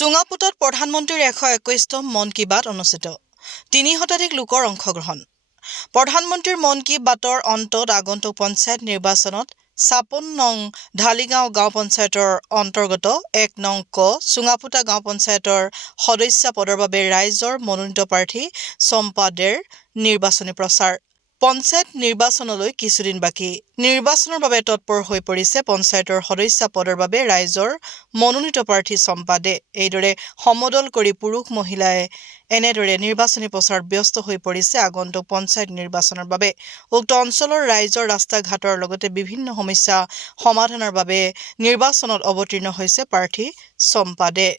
চুঙাপুটত প্ৰধানমন্ত্ৰীৰ 121তম মন কী বাত অনুষ্ঠিত 3 শতাধিক লোকৰ অংশগ্ৰহণ প্ৰধানমন্ত্ৰীৰ মন কী বাতৰ অন্তত আগন্তুক পঞ্চায়ত নিৰ্বাচনত 56 নং ঢালিগাঁও গাঁও পঞ্চায়তৰ অন্তৰ্গত 1 নং ক চুঙাপুটা গাঁও পঞ্চায়তৰ সদস্য পদৰ বাবে ৰাইজৰ মনোনীত প্ৰাৰ্থী চম্পা দেৰ নিৰ্বাচনী প্ৰচাৰ পঞ্চায়ত নিৰ্বাচনলৈ কিছুদিন বাকি নিৰ্বাচনৰ বাবে তৎপৰ হৈ পৰিছে পঞ্চায়তৰ সদস্য পদৰ বাবে ৰাইজৰ মনোনীত প্ৰাৰ্থী চম্পা দে এইদৰে সমদল কৰি পুৰুষ মহিলাই এনেদৰে নিৰ্বাচনী প্ৰচাৰত ব্যস্ত হৈ পৰিছে আগন্তুক পঞ্চায়ত নিৰ্বাচনৰ বাবে উক্ত অঞ্চলৰ ৰাইজৰ ৰাস্তা ঘাটৰ লগতে বিভিন্ন সমস্যা সমাধানৰ বাবে নিৰ্বাচনত অৱতীৰ্ণ হৈছে প্ৰাৰ্থী চম্পা দে